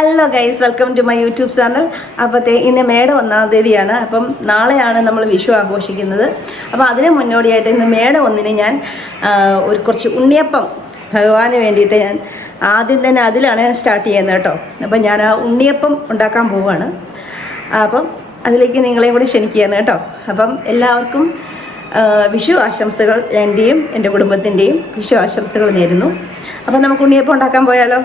Hello guys, welcome to my YouTube channel. അപ്പോഴത്തെ ഇന്ന് മേടം 1-ാം തീയതിയാണ്. അപ്പം നാളെയാണ് നമ്മൾ വിഷു ആഘോഷിക്കുന്നത്. അപ്പോൾ അതിന് മുന്നോടിയായിട്ട് ഇന്ന് മേടം 1-ന് ഞാൻ കുറച്ച് ഉണ്ണിയപ്പം ഭഗവാന് വേണ്ടിയിട്ട് ഞാൻ ആദ്യം തന്നെ അതിലാണ് ഞാൻ സ്റ്റാർട്ട് ചെയ്യുന്നത് കേട്ടോ. അപ്പം ഞാൻ ആ ഉണ്ണിയപ്പം ഉണ്ടാക്കാൻ പോവുകയാണ്. അപ്പം അതിലേക്ക് നിങ്ങളെ കൂടി ക്ഷണിക്കുകയാണ് കേട്ടോ. അപ്പം എല്ലാവർക്കും വിഷു ആശംസകൾ, എൻ്റെയും എൻ്റെ കുടുംബത്തിൻ്റെയും വിഷു ആശംസകൾ നേരുന്നു. അപ്പം നമുക്ക് ഉണ്ണിയപ്പം ഉണ്ടാക്കാൻ പോയാലോ?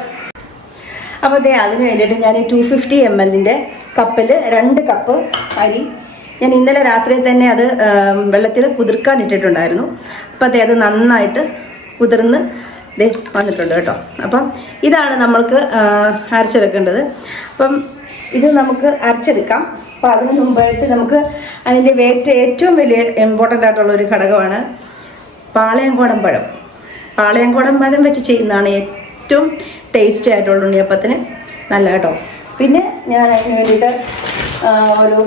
അപ്പോൾ അതിന് വേണ്ടിയിട്ട് ഞാൻ 250 ml കപ്പിൽ 2 കപ്പ് അരി ഞാൻ ഇന്നലെ രാത്രി തന്നെ അത് വെള്ളത്തിൽ കുതിർക്കാൻ ഇട്ടിട്ടുണ്ടായിരുന്നു. അപ്പോൾ അത് നന്നായിട്ട് കുതിർന്ന് വന്നിട്ടുണ്ട് കേട്ടോ. അപ്പം ഇതാണ് നമ്മൾക്ക് അരച്ചെടുക്കേണ്ടത്. അപ്പം ഇത് നമുക്ക് അരച്ചെടുക്കാം. അപ്പോൾ അതിന് മുമ്പായിട്ട് നമുക്ക് അതിൻ്റെ ഏറ്റവും വലിയ ഇമ്പോർട്ടൻ്റ് ആയിട്ടുള്ളൊരു ഘടകമാണ് പാളയംകോടൻ പഴം. പാളയംകോടൻ പഴം വെച്ച് ചെയ്യുന്നതാണ് ഏറ്റവും ടേസ്റ്റി ആയിട്ടുള്ള ഉണ്ണിയപ്പത്തിന് നല്ല കേട്ടോ. പിന്നെ ഞാൻ അതിന് വേണ്ടിയിട്ട് ഒരു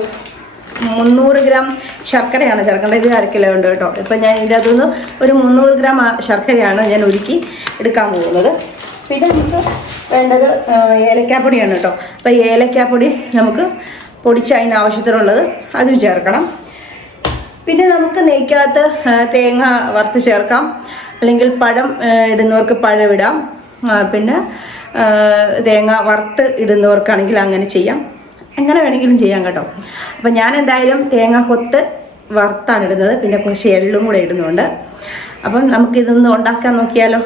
300 ഗ്രാം ശർക്കരയാണ് ചേർക്കേണ്ടത്. ഇത് 1/2 കിലോ ഉണ്ട് കേട്ടോ. ഇപ്പം ഞാൻ ഇതിൻ്റെ അകത്തുനിന്ന് ഒരു 300 ഗ്രാം ശർക്കരയാണ് ഞാൻ ഉരുക്കി എടുക്കാൻ പോകുന്നത്. പിന്നെ നമുക്ക് വേണ്ടത് ഏലക്കാപ്പൊടിയാണ് കേട്ടോ. അപ്പോൾ ഏലക്കാപ്പൊടി നമുക്ക് പൊടിച്ച് അതിനാവശ്യത്തിനുള്ളത് അതും ചേർക്കണം. പിന്നെ നമുക്ക് നെയ്ക്കകത്ത് തേങ്ങ വറുത്ത് ചേർക്കാം, അല്ലെങ്കിൽ പഴം ഇടുന്നവർക്ക് പഴം ഇടാം. പിന്നെ തേങ്ങ വറുത്ത് ഇടുന്നവർക്കാണെങ്കിൽ അങ്ങനെ ചെയ്യാം, എങ്ങനെ വേണമെങ്കിലും ചെയ്യാം കേട്ടോ. അപ്പം ഞാൻ എന്തായാലും തേങ്ങ കൊത്ത് വറുത്താണ് ഇടുന്നത്, പിന്നെ കുറച്ച് എള്ളും കൂടെ ഇടുന്നുണ്ട്. അപ്പം നമുക്കിതൊന്ന് ഉണ്ടാക്കാൻ നോക്കിയാലോ.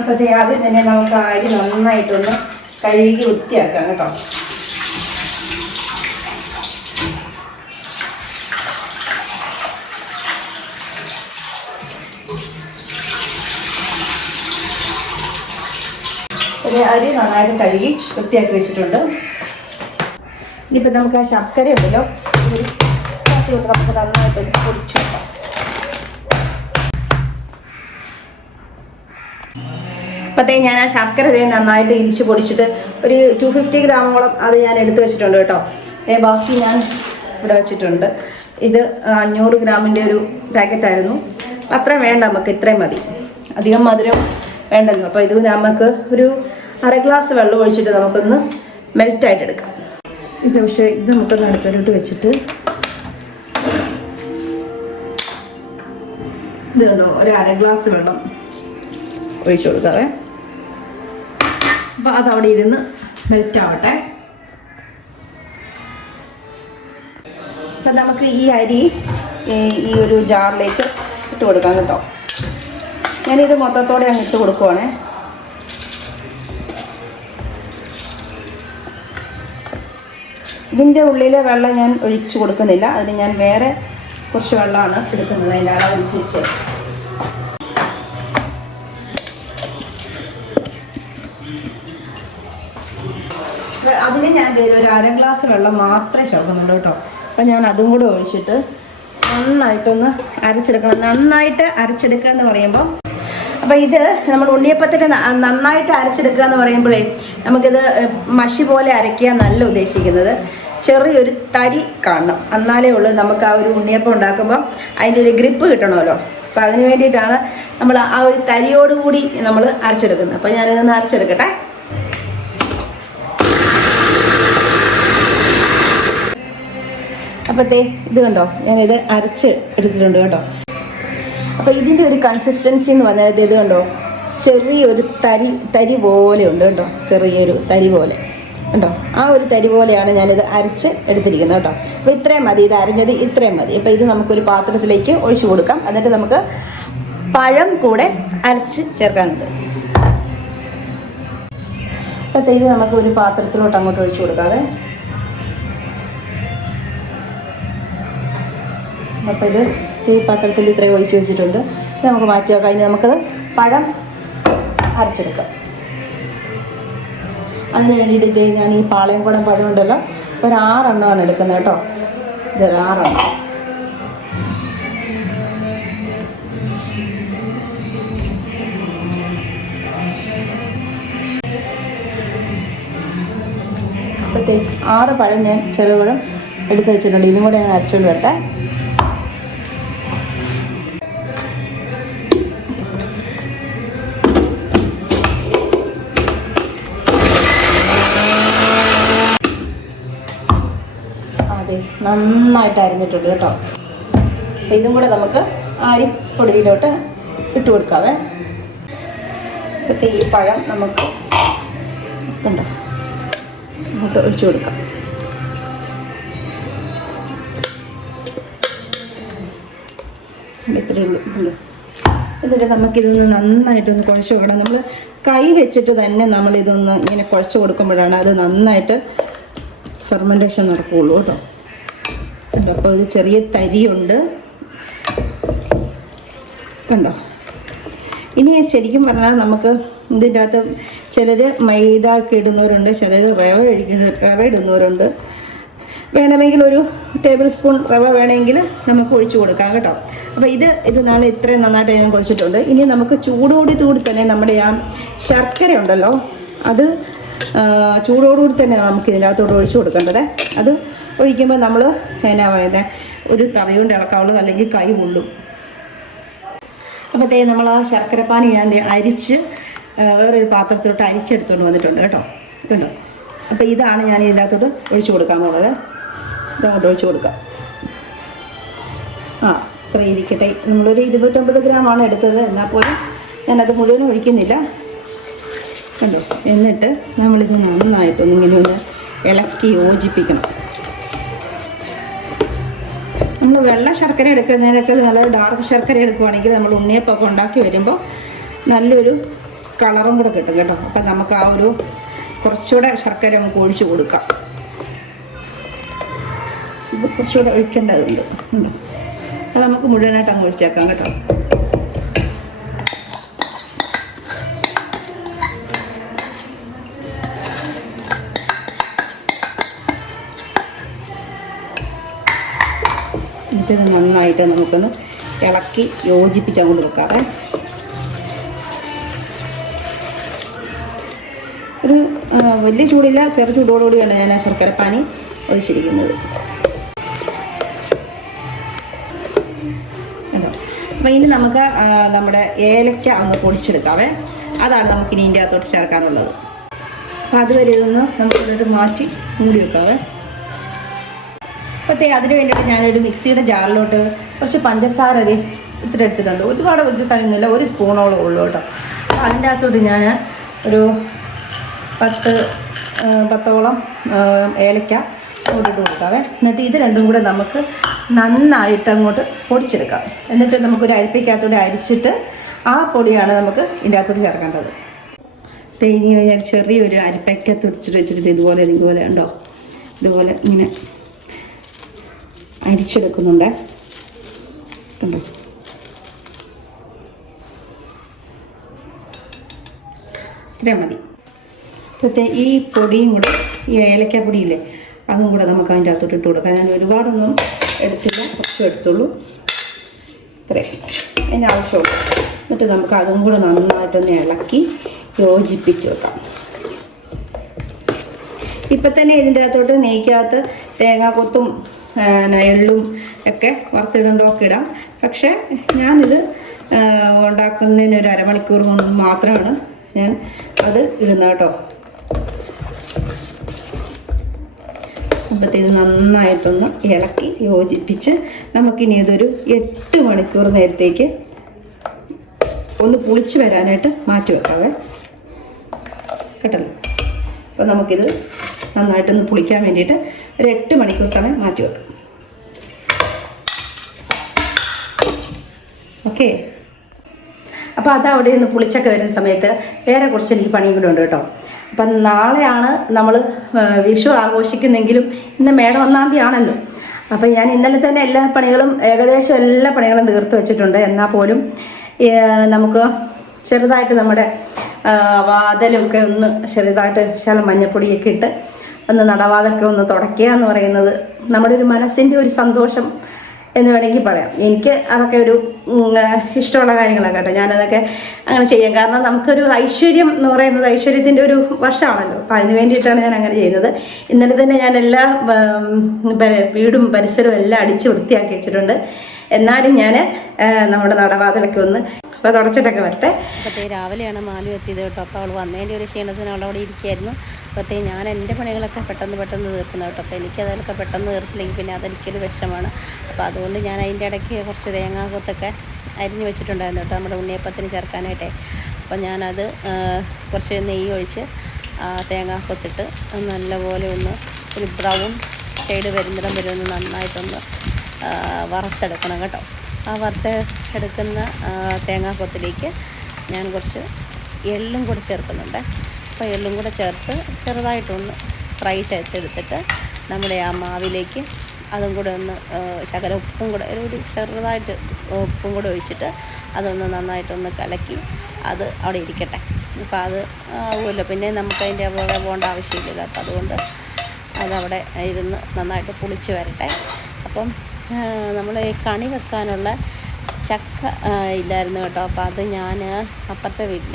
അപ്പോൾ ആദ്യം തന്നെ നമുക്ക് അരി നന്നായിട്ടൊന്ന് കഴുകി വൃത്തിയാക്കാം കേട്ടോ. അരി നന്നായിട്ട് കഴുകി വൃത്തിയാക്കി വെച്ചിട്ടുണ്ട്. ഇനിയിപ്പോൾ നമുക്ക് ആ ശർക്കര ഉണ്ടല്ലോ, നമുക്ക് നന്നായിട്ട് പൊടിച്ചു വെക്കാം. അപ്പോഴത്തേ ഞാൻ ആ ശർക്കര നന്നായിട്ട് ഇരിച്ച് പൊടിച്ചിട്ട് ഒരു 250 ഗ്രാമോളം അത് ഞാൻ എടുത്ത് വെച്ചിട്ടുണ്ട് കേട്ടോ. ബാക്കി ഞാൻ ഇവിടെ വെച്ചിട്ടുണ്ട്. ഇത് 500 ഗ്രാമിൻ്റെ ഒരു പാക്കറ്റായിരുന്നു. അത്രയും വേണ്ട, നമുക്ക് ഇത്രയും മതി, അധികം മധുരം വേണ്ടല്ലോ. അപ്പോൾ ഇത് നമുക്ക് ഒരു 1/2 ഗ്ലാസ് വെള്ളം ഒഴിച്ചിട്ട് നമുക്കൊന്ന് മെൽറ്റായിട്ട് എടുക്കാം. ഇത് നമുക്കൊന്ന് അടുത്തോട്ട് വെച്ചിട്ട് ഇത് കണ്ടോ, ഒരു 1/2 ഗ്ലാസ് വെള്ളം ഒഴിച്ചു കൊടുക്കാവേ. അപ്പോൾ അതവിടെ ഇരുന്ന് മെൽറ്റാവട്ടെ. അപ്പം നമുക്ക് ഈ അരി ഈ ഒരു ജാറിലേക്ക് ഇട്ട് കൊടുക്കാം കേട്ടോ. ഞാനിത് മൊത്തത്തോടെ അങ്ങ് ഇട്ട് കൊടുക്കുവാണേ. ഇതിൻ്റെ ഉള്ളിലെ വെള്ളം ഞാൻ ഒഴിച്ച് കൊടുക്കുന്നില്ല, അതിന് ഞാൻ വേറെ കുറച്ച് വെള്ളമാണ് എടുക്കുന്നത് അതിൻ്റെ അളവനുസരിച്ച്. അതിന് ഞാൻ ഒരു 1/2 ഗ്ലാസ് വെള്ളം മാത്രമേ ചേർക്കുന്നുള്ളൂ കേട്ടോ. അപ്പം ഞാൻ അതും കൂടെ ഒഴിച്ചിട്ട് നന്നായിട്ടൊന്ന് അരച്ചെടുക്കണം. നന്നായിട്ട് അരച്ചെടുക്കുക എന്ന് പറയുമ്പോൾ, അപ്പോൾ ഇത് നമ്മൾ ഉണ്ണിയപ്പത്തിന് നന്നായിട്ട് അരച്ചെടുക്കുക എന്ന് പറയുമ്പോഴേ നമുക്കിത് മഷി പോലെ അരയ്ക്കുക നല്ല ഉദ്ദേശിക്കുന്നത്. ചെറിയൊരു തരി കാണണം, എന്നാലേ ഉള്ളൂ നമുക്ക് ആ ഒരു ഉണ്ണിയപ്പം ഉണ്ടാക്കുമ്പോൾ അതിൻ്റെ ഒരു ഗ്രിപ്പ് കിട്ടണമല്ലോ. അപ്പോൾ അതിന് വേണ്ടിയിട്ടാണ് നമ്മൾ ആ ഒരു തരിയോടുകൂടി നമ്മൾ അരച്ചെടുക്കുന്നത്. അപ്പോൾ ഞാനിതൊന്ന് അരച്ചെടുക്കട്ടെ. അപ്പോഴത്തേ ഇത് കണ്ടോ, ഞാനിത് അരച്ച് എടുത്തിട്ടുണ്ട് കേട്ടോ. അപ്പോൾ ഇതിൻ്റെ ഒരു കൺസിസ്റ്റൻസി എന്ന് പറഞ്ഞാൽ ഇത് കണ്ടോ, ചെറിയൊരു തരി പോലെ ഉണ്ട് കേട്ടോ. ചെറിയൊരു തരി പോലെ ഉണ്ടോ, ആ ഒരു തരി പോലെയാണ് ഞാനിത് അരച്ച് എടുത്തിരിക്കുന്നത് കേട്ടോ. അപ്പോൾ ഇത്രയും മതി, ഇത് അരഞ്ഞത് ഇത്രയും മതി. അപ്പോൾ ഇത് നമുക്കൊരു പാത്രത്തിലേക്ക് ഒഴിച്ചു കൊടുക്കാം. എന്നിട്ട് നമുക്ക് പഴം കൂടെ അരച്ച് ചേർക്കാനുണ്ട്. അപ്പോൾ ഇത് നമുക്ക് ഒരു പാത്രത്തിലോട്ട് അങ്ങോട്ട് ഒഴിച്ചു കൊടുക്കാതെ. അപ്പോൾ ഇത് ഈ പാത്രത്തിൽ ഇത്രയും ഒഴിച്ച് വെച്ചിട്ടുണ്ട്. ഇത് നമുക്ക് മാറ്റി വെക്കാം. ഇനി നമുക്കത് പഴം അരച്ചെടുക്കാം. അതിന് വേണ്ടിയിട്ട് ഞാൻ ഈ പാളയംകോടൻ പഴം ഉണ്ടല്ലോ, ഒരു 6 എണ്ണമാണ് എടുക്കുന്നത് കേട്ടോ. ഇതൊരു 6 എണ്ണം. അപ്പോഴത്തെ 6 പഴം ഞാൻ ചെറുപഴം എടുത്ത് വെച്ചിട്ടുണ്ട്. ഇതും കൂടെ ഞാൻ അരച്ചുകൊണ്ട് വരട്ടെ. അത് നന്നായിട്ട് അരിഞ്ഞിട്ടുണ്ട് കേട്ടോ. അപ്പം ഇതും കൂടെ നമുക്ക് അരിപ്പൊടിയിലോട്ട് ഇട്ട് കൊടുക്കാവേ. ഇപ്പോഴത്തെ ഈ പഴം നമുക്ക് ഉണ്ടോ നമുക്ക് ഒഴിച്ചു കൊടുക്കാം. ഇത്രയേ ഉള്ളൂ. എന്നിട്ട് നമുക്കിതൊന്ന് നന്നായിട്ടൊന്ന് കുഴച്ച് കൊടുക്കണം. നമ്മൾ കൈ വെച്ചിട്ട് തന്നെ നമ്മളിതൊന്ന് ഇങ്ങനെ കുഴച്ച് കൊടുക്കുമ്പോഴാണ് അത് നന്നായിട്ട് ഫെർമെൻറ്റേഷൻ നടക്കുകയുള്ളൂ കേട്ടോ. അപ്പോൾ ഒരു ചെറിയ തരിയുണ്ട് കണ്ടോ. ഇനി ശരിക്കും പറഞ്ഞാൽ നമുക്ക് ഇതിൻ്റെ അകത്ത് ചിലർ മൈദ ഒക്കെ ഇടുന്നവരുണ്ട്, ചിലർ റവ ഇടുന്നവരുണ്ട്. വേണമെങ്കിൽ ഒരു ടേബിൾ സ്പൂൺ റവ വേണമെങ്കിൽ നമുക്ക് ഒഴിച്ച് കൊടുക്കാം കേട്ടോ. അപ്പോൾ ഇത് നാളെ ഇത്രയും നന്നായിട്ട് ഞാൻ കുഴച്ചിട്ടുണ്ട്. ഇനി നമുക്ക് ചൂടോടുകൂടി തന്നെ നമ്മുടെ ആ ശർക്കര ഉണ്ടല്ലോ, അത് ചൂടോടുകൂടി തന്നെ നമുക്ക് ഇതിൻ്റെ അകത്തോട്ട് ഒഴിച്ച് കൊടുക്കേണ്ടത്. അത് ഒഴിക്കുമ്പോൾ നമ്മൾ എന്നാ പറയുന്നത്, ഒരു തവ കൊണ്ട് ഇളക്കാവുള്ളൂ, അല്ലെങ്കിൽ കൈ പൊള്ളും. അപ്പോഴത്തേ നമ്മൾ ആ ശർക്കരപ്പാനി ഞാൻ അരിച്ച് വേറൊരു പാത്രത്തിലോട്ട് അരിച്ചെടുത്തുകൊണ്ട് വന്നിട്ടുണ്ട് കേട്ടോ. കണ്ടോ. അപ്പോൾ ഇതാണ് ഞാൻ ഇതിനകത്തോട്ട് ഒഴിച്ച് കൊടുക്കാമെന്നുള്ളത്. ഇതങ്ങോട്ട് ഒഴിച്ച് കൊടുക്കാം. ഇത്ര ഇരിക്കട്ടെ. നമ്മളൊരു 250 ഗ്രാമാണ് എടുത്തത്, എന്നാൽ പോലും ഞാനത് മുഴുവനും ഒഴിക്കുന്നില്ല. കണ്ടോ. എന്നിട്ട് നമ്മളിത് നന്നായിട്ടൊന്നിങ്ങനെ ഒന്ന് ഇളക്കി യോജിപ്പിക്കണം. നമ്മൾ വെള്ള ശർക്കര എടുക്കുന്നതിനൊക്കെ നല്ല ഡാർക്ക് ശർക്കര എടുക്കുവാണെങ്കിൽ നമ്മൾ ഉണ്ണിയപ്പമൊക്കെ ഉണ്ടാക്കി വരുമ്പോൾ നല്ലൊരു കളറും കൂടെ കിട്ടും കേട്ടോ. അപ്പം നമുക്ക് ആ ഒരു കുറച്ചുകൂടെ ശർക്കര നമുക്ക് ഒഴിച്ച് കൊടുക്കാം. ഇത് കുറച്ചുകൂടെ ഒഴിക്കേണ്ടതുണ്ട്. അത് നമുക്ക് മുഴുവനായിട്ട് അങ്ങ് ഒഴിച്ചേക്കാം കേട്ടോ. എന്നിട്ട് നന്നായിട്ട് നമുക്കൊന്ന് ഇളക്കി യോജിപ്പിച്ച് അങ്ങോട്ട് വെക്കാവേ. ഒരു വലിയ ചൂടില്ല, ചെറു ചൂടോടുകൂടിയാണ് ഞാൻ ആ ശർക്കരപ്പാനി ഒഴിച്ചിരിക്കുന്നത്. അപ്പോൾ ഇനി നമുക്ക് നമ്മുടെ ഏലക്ക ഒന്ന് പൊടിച്ചെടുക്കാവേ. അതാണ് നമുക്കിനി ഇതിൻ്റെ അകത്തോട്ട് ചേർക്കാനുള്ളത്. അപ്പോൾ അതുവരെ ഇതൊന്ന് നമുക്കിതൊരു മാറ്റി മൂടി വെക്കാവേ. അപ്പോഴത്തേ അതിന് വേണ്ടിയിട്ട് ഞാനൊരു മിക്സിയുടെ ജാറിലോട്ട് കുറച്ച് പഞ്ചസാര ഇത്തിരി എടുത്തിട്ടുണ്ട്. ഒരുപാട് പഞ്ചസാര ഒന്നുമില്ല, 1 സ്പൂണോളം ഉള്ളൂ കേട്ടോ. അപ്പോൾ അതിൻ്റെ അകത്തോട്ട് ഞാൻ ഒരു 10ഓളം ഏലക്ക ഇട്ട് കൊടുക്കാവേ. എന്നിട്ട് ഇത് രണ്ടും കൂടെ നമുക്ക് നന്നായിട്ട് അങ്ങോട്ട് പൊടിച്ചെടുക്കാം. എന്നിട്ട് നമുക്കൊരു അരിപ്പയ്ക്കകത്തൂടെ അരിച്ചിട്ട് ആ പൊടിയാണ് നമുക്ക് ഇതിൻ്റെ അകത്തോട്ട് ചേർക്കേണ്ടത്. തേങ്ങ ഞാൻ ചെറിയൊരു അരിപ്പയ്ക്കകത്ത് വെച്ചിട്ട് ഇതുപോലെ ഉണ്ടോ, ഇതുപോലെ ഇങ്ങനെ അരിച്ചെടുക്കുന്നുണ്ട് കണ്ടോ. ഇത്രയും മതി. ഇപ്പോഴത്തെ ഈ പൊടിയും കൂടെ, ഈ ഏലക്കാപ്പൊടിയില്ലേ, അതും കൂടെ നമുക്ക് അതിൻ്റെ അകത്തോട്ട് ഇട്ട് കൊടുക്കാം. ഞാൻ ഒരുപാടൊന്നും എടുത്തില്ല, കുറച്ചും എടുത്തുള്ളൂ. ഇത്രയും അതിന് ആവശ്യമുള്ളൂ. എന്നിട്ട് നമുക്ക് അതും കൂടെ നന്നായിട്ടൊന്ന് ഇളക്കി യോജിപ്പിച്ച് വെക്കാം. ഇപ്പം തന്നെ ഇതിൻ്റെ അകത്തോട്ട് നെയ്ക്കകത്ത് തേങ്ങാക്കൊത്തും എള്ളും ഒക്കെ വറുത്തിടണ്ടൊക്കെ ഇടാം. പക്ഷേ ഞാനിത് ഉണ്ടാക്കുന്നതിന് ഒരു അരമണിക്കൂർ കൊണ്ട് മാത്രമാണ് ഞാൻ അത് ഇടുന്നത് കേട്ടോ. അപ്പോഴത്തേത് നന്നായിട്ടൊന്ന് ഇളക്കി യോജിപ്പിച്ച് നമുക്കിനി ഇതൊരു 8 മണിക്കൂർ നേരത്തേക്ക് ഒന്ന് പുളിച്ച് വരാനായിട്ട് മാറ്റി വെക്കാവേ കേട്ടല്ലോ. അപ്പോൾ നമുക്കിത് നന്നായിട്ടൊന്ന് പുളിക്കാൻ വേണ്ടിയിട്ട് ഒരു 8 മണിക്കൂർ സമയം മാറ്റി വെക്കാം. ഓക്കെ. അപ്പോൾ അതവിടെ നിന്ന് പുളിച്ചൊക്കെ വരുന്ന സമയത്ത് വേറെ കുറച്ച് എനിക്ക് പണിയും കൂടെ ഉണ്ട് കേട്ടോ. അപ്പം നാളെയാണ് നമ്മൾ വിഷു ആഘോഷിക്കുന്നെങ്കിലും ഇന്ന് മേടം 1-ാം തീയതി ആണല്ലോ. അപ്പം ഞാൻ ഇന്നലെ തന്നെ എല്ലാ പണികളും ഏകദേശം എല്ലാ പണികളും തീർത്ത് വെച്ചിട്ടുണ്ട്. എന്നാൽ പോലും നമുക്ക് ചെറുതായിട്ട് നമ്മുടെ വാതിലൊക്കെ ഒന്ന് ചെറുതായിട്ട് ശകലം മഞ്ഞപ്പൊടിയൊക്കെ ഇട്ട് ഒന്ന് നടവാതൊക്കെ ഒന്ന് തുടയ്ക്കുക എന്ന് പറയുന്നത് നമ്മുടെ ഒരു മനസ്സിൻ്റെ ഒരു സന്തോഷം എന്ന് വേണമെങ്കിൽ പറയാം. എനിക്ക് അതൊക്കെ ഒരു ഇഷ്ടമുള്ള കാര്യങ്ങളാണ് കേട്ടോ. ഞാനതൊക്കെ അങ്ങനെ ചെയ്യാം. കാരണം നമുക്കൊരു ഐശ്വര്യം എന്ന് പറയുന്നത് ഐശ്വര്യത്തിൻ്റെ ഒരു വർഷമാണല്ലോ. അപ്പം അതിന് വേണ്ടിയിട്ടാണ് ഞാൻ അങ്ങനെ ചെയ്യുന്നത്. ഇന്നലെ തന്നെ ഞാൻ എല്ലാ വീടും പരിസരവും എല്ലാം അടിച്ച് വൃത്തിയാക്കി വെച്ചിട്ടുണ്ട്. എന്നാലും ഞാൻ നമ്മുടെ നടവാതിലൊക്കെ ഒന്ന് അപ്പോൾ തുടച്ചിട്ടൊക്കെ വരട്ടെ. അപ്പോഴത്തേ രാവിലെയാണ് മാലു എത്തിയത് കേട്ടോ. അപ്പോൾ അവൾ വന്നതിൻ്റെ ഒരു ക്ഷീണത്തിന് അവളവിടെ ഇരിക്കുകയായിരുന്നു. അപ്പോഴത്തേ ഞാൻ എൻ്റെ പണികളൊക്കെ പെട്ടെന്ന് തീർക്കുന്നു കേട്ടോ. അപ്പോൾ എനിക്കതൊക്കെ പെട്ടെന്ന് തീർത്തില്ലെങ്കിൽ പിന്നെ അതെനിക്കൊരു വിഷമമാണ്. അപ്പോൾ അതുകൊണ്ട് ഞാൻ അതിൻ്റെ ഇടയ്ക്ക് കുറച്ച് തേങ്ങാക്കൊത്തൊക്കെ അരിഞ്ഞ് വെച്ചിട്ടുണ്ടായിരുന്നു കേട്ടോ, നമ്മുടെ ഉണ്ണിയപ്പത്തിന് ചേർക്കാനായിട്ടേ. അപ്പം ഞാനത് കുറച്ച് നെയ്യ് ഒഴിച്ച് തേങ്ങാക്കൊത്തിട്ട് നല്ലപോലെ ഒന്ന് ഒരു ബ്രൗൺ ഷെയ്ഡ് വരുന്നിടം വരെ ഒന്ന് നന്നായിട്ടൊന്ന് വറുത്തെടുക്കണം കേട്ടോ. ആ വറുത്തെടുക്കുന്ന തേങ്ങാക്കൊത്തിലേക്ക് ഞാൻ കുറച്ച് എള്ളും കൂടെ ചേർക്കുന്നുണ്ട്. അപ്പോൾ എള്ളും കൂടെ ചേർത്ത് ചെറുതായിട്ടൊന്ന് ഫ്രൈ ചെയ്തെടുത്തിട്ട് നമ്മുടെ ആ മാവിലേക്ക് അതും കൂടെ ഒന്ന് ശകലം ഉപ്പും കൂടെ ഒരു ചെറുതായിട്ട് ഉപ്പും കൂടെ ഒഴിച്ചിട്ട് അതൊന്ന് നന്നായിട്ടൊന്ന് കലക്കി അത് അവിടെ ഇരിക്കട്ടെ. അപ്പോൾ അത് ആവുമല്ലോ, പിന്നെ നമുക്കതിൻ്റെ പുറകെ പോകേണ്ട ആവശ്യമില്ലല്ലോ. അപ്പോൾ അതുകൊണ്ട് അതവിടെ ഇരുന്ന് നന്നായിട്ട് പുളിച്ച് വരട്ടെ. അപ്പം നമ്മൾ ഈ കണി വെക്കാനുള്ള ചക്ക ഇല്ലായിരുന്നു കേട്ടോ. അപ്പോൾ അത് ഞാൻ അപ്പുറത്തെ വീട്ടിൽ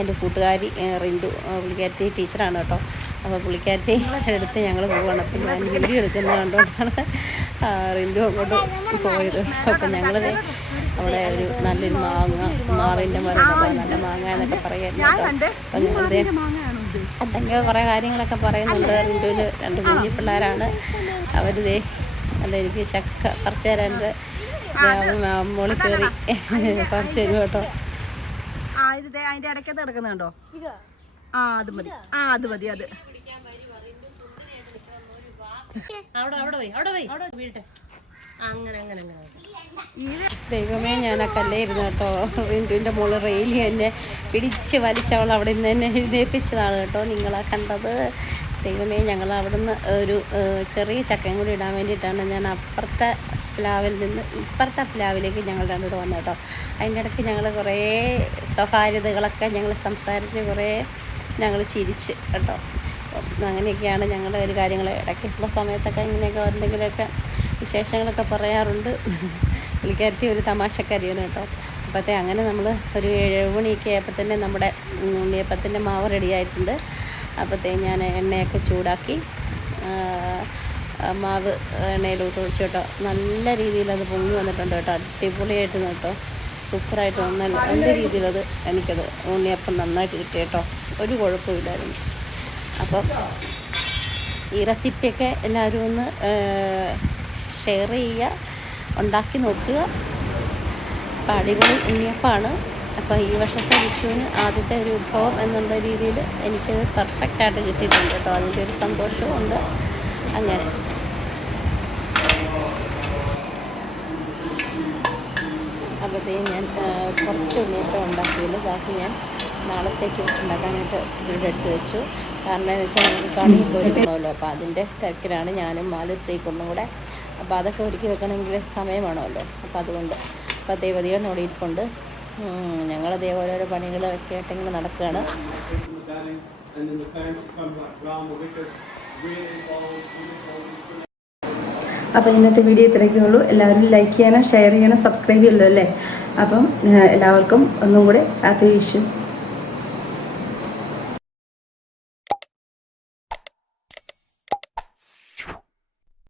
എൻ്റെ കൂട്ടുകാരി റിൻഡു, പുള്ളിക്കാരത്തി ടീച്ചറാണ് കേട്ടോ. അപ്പോൾ പുള്ളിക്കാരത്തി എടുത്ത് ഞങ്ങൾ പോവുകയാണ്. അപ്പം ഞാൻ വീഡിയോ എടുക്കുന്നത് കണ്ടുകൊണ്ടാണ് റിൻഡു അങ്ങോട്ട് പോയത്. അപ്പം ഞങ്ങൾ അവിടെ ഒരു നല്ലൊരു മാവിൻ്റെ മരം, നല്ല മാങ്ങ എന്നൊക്കെ പറയായിരുന്നു കേട്ടോ. അപ്പം ഞങ്ങളുടെ എന്തെങ്കിലും കുറേ കാര്യങ്ങളൊക്കെ പറയുന്നുണ്ട്. റിൻഡുവിൽ 2 കുഞ്ഞു പിള്ളേരാണ്. അവർ അല്ല എനിക്ക് ചക്ക പറിച്ചു തരാൻ്റെ മോളിൽ കയറി പറിച്ചു തരും കേട്ടോ. ഇത് അതിൻ്റെ ഇടയ്ക്കത്ത് കിടക്കുന്നുണ്ടോ? അത് മതി, അത് മതി. അത് ദൈവമേ, ഞാനൊക്കെ അല്ലായിരുന്നു കേട്ടോ. റിൻറ്റുവിൻ്റെ മോള് റെയിലി എന്നെ പിടിച്ച് വലിച്ചവൾ അവിടെ നിന്ന് തന്നെ എഴുന്നേൽപ്പിച്ചതാണ് കേട്ടോ നിങ്ങളാ കണ്ടത്. ദൈവമേ, ഞങ്ങൾ അവിടുന്ന് ഒരു ചെറിയ ചക്കയും കൂടി ഇടാൻ വേണ്ടിയിട്ടാണ് ഞാൻ അപ്പുറത്തെ പ്ലാവിൽ നിന്ന് ഇപ്പുറത്തെ പ്ലാവിലേക്ക് ഞങ്ങൾ രണ്ടുകൂടെ വന്നു കേട്ടോ. അതിൻ്റെ ഇടയ്ക്ക് ഞങ്ങൾ കുറേ സ്വകാര്യതകളൊക്കെ ഞങ്ങൾ സംസാരിച്ച് കുറേ ഞങ്ങൾ ചിരിച്ച് കേട്ടോ. അങ്ങനെയൊക്കെയാണ് ഞങ്ങളുടെ ഒരു കാര്യങ്ങൾ. ഇടയ്ക്കുള്ള സമയത്തൊക്കെ ഇങ്ങനെയൊക്കെ എന്തെങ്കിലുമൊക്കെ വിശേഷങ്ങളൊക്കെ പറയാറുണ്ട്. പുള്ളിക്കാരത്തി ഒരു തമാശക്കാരിയാണ് കേട്ടോ. അപ്പോഴത്തെ അങ്ങനെ നമ്മൾ ഒരു 7 മണിയൊക്കെ ആയപ്പോൾ തന്നെ നമ്മുടെ ഉണ്ണിയപ്പത്തിൻ്റെ മാവ് റെഡിയായിട്ടുണ്ട്. അപ്പോഴത്തേ ഞാൻ എണ്ണയൊക്കെ ചൂടാക്കി മാവ് എണ്ണയിലോട്ട് ഒഴിച്ചു കേട്ടോ. നല്ല രീതിയിൽ അത് പൊങ്ങി വന്നിട്ടുണ്ട് കേട്ടോ. അടിപൊളിയായിട്ട് കേട്ടോ, സൂപ്പറായിട്ട് നല്ല രീതിയിലത് എനിക്കത് ഉണ്ണിയപ്പം നന്നായിട്ട് കിട്ടി കേട്ടോ. ഒരു കുഴപ്പമില്ലായിരുന്നു. അപ്പം ഈ റെസിപ്പിയൊക്കെ എല്ലാവരും ഒന്ന് ഷെയർ ചെയ്യുക, ഉണ്ടാക്കി നോക്കുക. അപ്പം അടിപൊളി ഉണ്ണിയപ്പമാണ്. അപ്പോൾ ഈ വർഷത്തെ വിഷുവിന് ആദ്യത്തെ ഒരു വിഭവം എന്നുള്ള രീതിയിൽ എനിക്കത് പെർഫെക്റ്റായിട്ട് കിട്ടിയിട്ടുണ്ട് കേട്ടോ. അതിൻ്റെ ഒരു സന്തോഷവും ഉണ്ട്. അങ്ങനെ അപ്പോഴത്തേക്കും ഞാൻ കുറച്ച് ഉണ്ണിയപ്പം ഉണ്ടാക്കിയുള്ളൂ. ബാക്കി ഞാൻ നാളത്തേക്ക് ഉണ്ടാക്കാനായിട്ട് ഇവിടെ എടുത്ത് വെച്ചു. കാരണം എന്ന് വെച്ചാൽ നമുക്ക് കണിയൊക്കെ ഒരുക്കണമല്ലോ. അപ്പോൾ അതിൻ്റെ തിരക്കിലാണ് ഞാനും മാലും ശ്രീകുണ്ണും കൂടെ. അപ്പോൾ അതൊക്കെ ഒരുക്കി വെക്കണമെങ്കിൽ സമയം വേണമല്ലോ. അപ്പോൾ അതുകൊണ്ട് അപ്പോൾ ദൈവതീയുടെ അവിടെ ഇരിപ്പുണ്ട്. ഞങ്ങളതേ ഓരോരോ പണികളൊക്കെ ആയിട്ടിങ്ങനെ നടക്കുകയാണ്. അപ്പോൾ ഇന്നത്തെ വീഡിയോ ഇത്രയൊക്കെ ഉള്ളൂ. എല്ലാവരും ലൈക്ക് ചെയ്യണം, ഷെയർ ചെയ്യണം, സബ്സ്ക്രൈബ് ചെയ്യണമല്ലോ അല്ലേ. അപ്പം എല്ലാവർക്കും ഒന്നും കൂടെ ഹാപ്പി വിഷു.